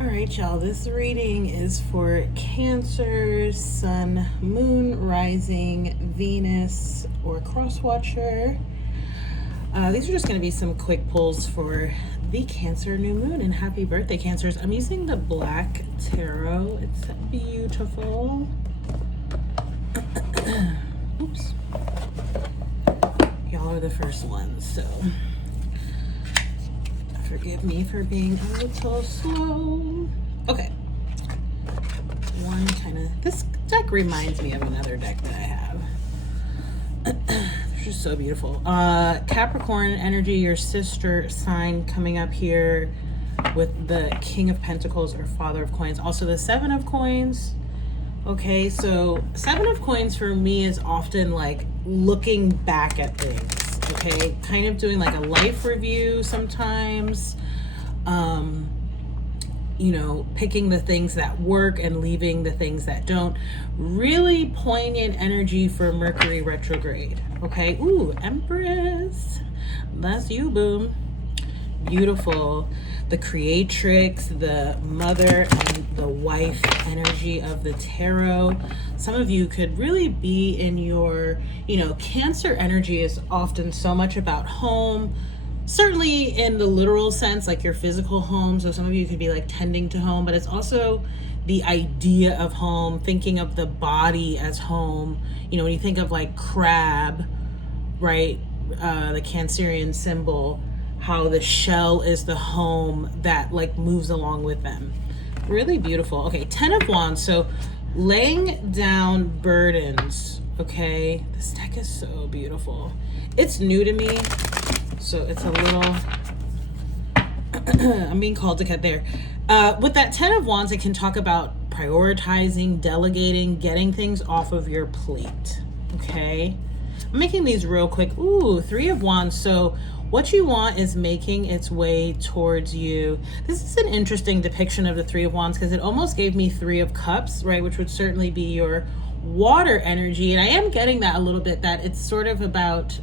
All right, y'all. This reading is for Cancer, Sun, Moon, Rising, Venus, or Crosswatcher. These are just going to be some quick pulls for the Cancer new moon. And happy birthday, Cancers. I'm using the Black Tarot. It's beautiful. Oops. Y'all are the first ones, so forgive me for being a little slow. Okay. This deck reminds me of another deck that I have. They're just so beautiful. Capricorn energy, your sister sign coming up here with the King of Pentacles or Father of Coins. Also the Seven of Coins. Okay, so Seven of Coins for me is often like looking back at things. Okay, kind of doing like a life review sometimes. Picking the things that work and leaving the things that don't. Really poignant energy for Mercury retrograde. Okay, ooh, Empress. That's you, boom. Beautiful. The creatrix, the mother, and the wife energy of the tarot. Some of you could really be in your, Cancer energy is often so much about home, certainly in the literal sense, like your physical home. So some of you could be like tending to home, but it's also the idea of home, thinking of the body as home. When you think of like crab, right? The Cancerian symbol, how the shell is the home that like moves along with them. Really beautiful. Okay, Ten of Wands. So laying down burdens. Okay, this deck is so beautiful. It's new to me, so it's a little I'm being called to cut there. With that Ten of Wands, it can talk about prioritizing, delegating, getting things off of your plate. Okay, I'm making these real quick. Ooh, Three of Wands. So what you want is making its way towards you. This is an interesting depiction of the Three of Wands because it almost gave me Three of Cups, right? Which would certainly be your water energy. And I am getting that a little bit, that it's sort of about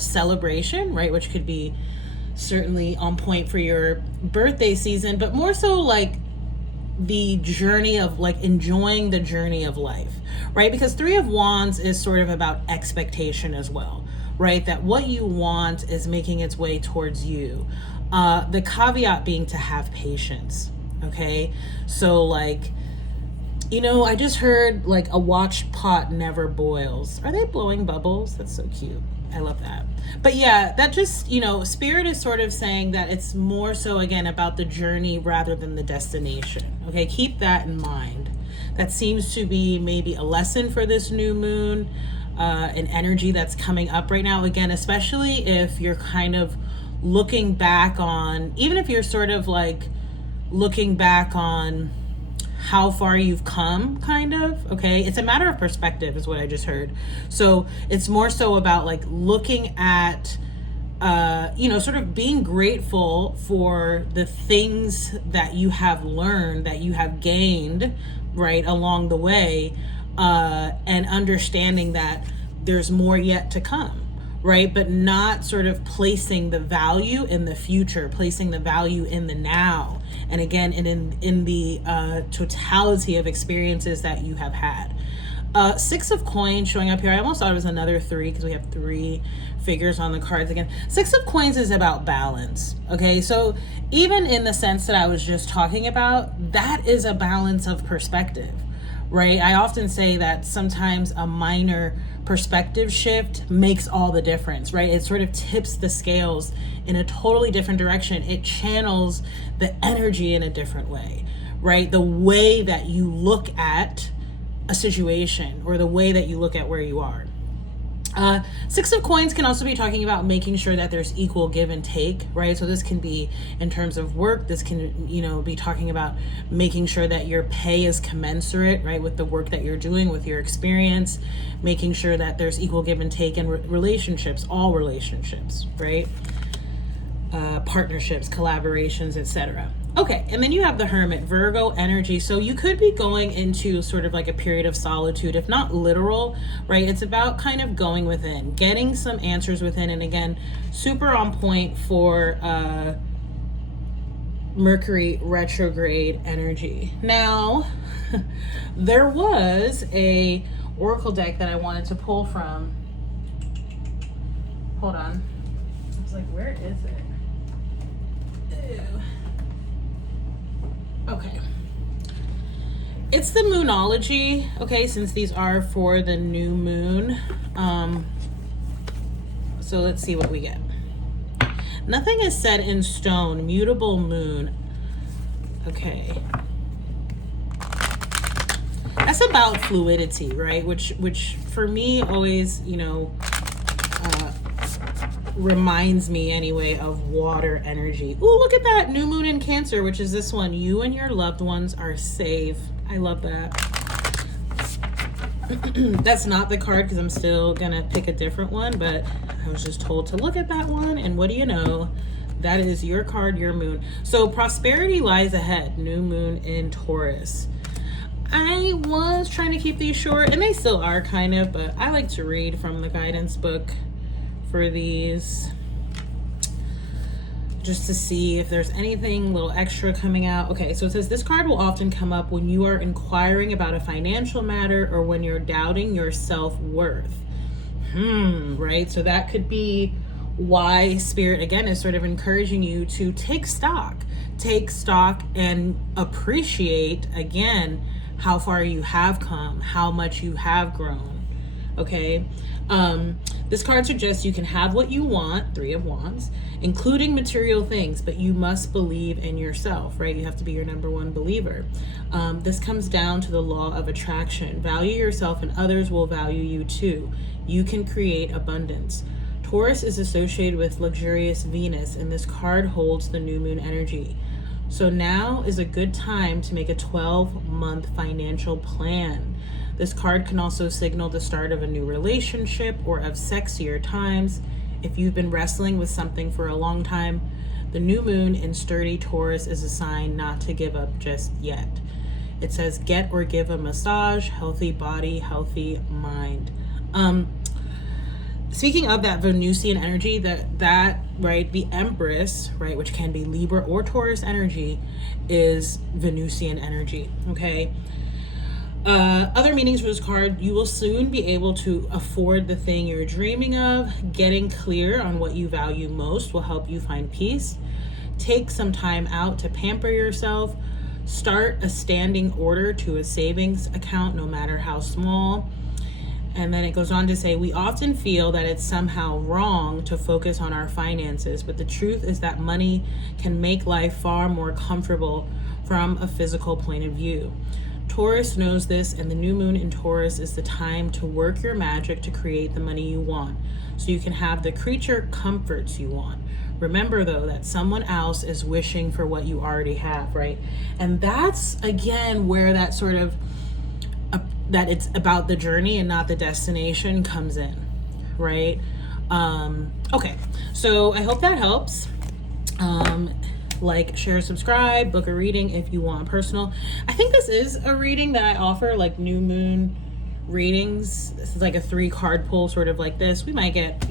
celebration, right? Which could be certainly on point for your birthday season, but more so like the journey of like enjoying the journey of life, right? Because Three of Wands is sort of about expectation as well, right? That what you want is making its way towards you. The caveat being to have patience, okay? So like, I just heard like a watch pot never boils. Are they blowing bubbles? That's so cute. I love that. But yeah, that just, Spirit is sort of saying that it's more so, again, about the journey rather than the destination. Okay, keep that in mind. That seems to be maybe a lesson for this new moon, an energy that's coming up right now. Again, especially if you're kind of looking back on, even if you're sort of like looking back on how far you've come, kind of. Okay, it's a matter of perspective is what I just heard. So it's more so about like looking at sort of being grateful for the things that you have learned, that you have gained, right, along the way, and understanding that there's more yet to come, right? But not sort of placing the value in the future, placing the value in the now. And again, in the totality of experiences that you have had. Six of Coins showing up here. I almost thought it was another three because we have three figures on the cards again. Six of Coins is about balance. Okay, so even in the sense that I was just talking about, that is a balance of perspective, right? I often say that sometimes a minor perspective shift makes all the difference, right? It sort of tips the scales in a totally different direction. It channels the energy in a different way, right? The way that you look at a situation or the way that you look at where you are. Six of Coins can also be talking about making sure that there's equal give and take, right? So this can be in terms of work. This can, be talking about making sure that your pay is commensurate, right, with the work that you're doing, with your experience, making sure that there's equal give and take in relationships, all relationships, right? Partnerships, collaborations, etc. Okay, and then you have the Hermit, Virgo energy. So you could be going into sort of like a period of solitude, if not literal, right? It's about kind of going within, getting some answers within. And again, super on point for Mercury retrograde energy. Now, there was a oracle deck that I wanted to pull from. Hold on. I was like, where is it? Ew. Okay. It's the Moonology, okay, since these are for the new moon. So let's see what we get. Nothing is set in stone. Mutable moon. Okay. That's about fluidity, right? Which for me always, reminds me anyway of water energy. Ooh, look at that. New moon in Cancer, which is this one. You and your loved ones are safe. I love that. That's not the card because I'm still gonna pick a different one, but I was just told to look at that one, and what do you know? That is your card, your moon. So prosperity lies ahead. New moon in Taurus. I was trying to keep these short, and they still are kind of, but I like to read from the guidance book for these, just to see if there's anything a little extra coming out. Okay, so it says this card will often come up when you are inquiring about a financial matter or when you're doubting your self-worth. Right? So that could be why Spirit, again, is sort of encouraging you to take stock and appreciate, again, how far you have come, how much you have grown. Okay? This card suggests you can have what you want, Three of Wands, including material things, but you must believe in yourself, right? You have to be your number one believer. This comes down to the law of attraction. Value yourself and others will value you too. You can create abundance. Taurus is associated with luxurious Venus, and this card holds the new moon energy. So now is a good time to make a 12-month financial plan. This card can also signal the start of a new relationship or of sexier times. If you've been wrestling with something for a long time, the new moon in sturdy Taurus is a sign not to give up just yet. It says, get or give a massage, healthy body, healthy mind. Speaking of that Venusian energy, that right, the Empress, right, which can be Libra or Taurus energy, is Venusian energy, okay? Other meanings for this card: you will soon be able to afford the thing you're dreaming of. Getting clear on what you value most will help you find peace. Take some time out to pamper yourself. Start a standing order to a savings account, no matter how small. And then it goes on to say, we often feel that it's somehow wrong to focus on our finances, but the truth is that money can make life far more comfortable from a physical point of view. Taurus knows this, and the new moon in Taurus is the time to work your magic to create the money you want, so you can have the creature comforts you want. Remember, though, that someone else is wishing for what you already have, right? And that's, again, where that sort of, that it's about the journey and not the destination comes in, right? Okay, so I hope that helps. Like, share, subscribe, book a reading if you want personal. I think this is a reading that I offer, like new moon readings. This is like a 3-card pull, sort of like this. We might get,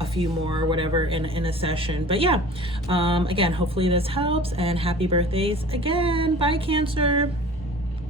a few more or whatever in a session. But yeah, again, hopefully this helps, and happy birthdays again. Bye, Cancer.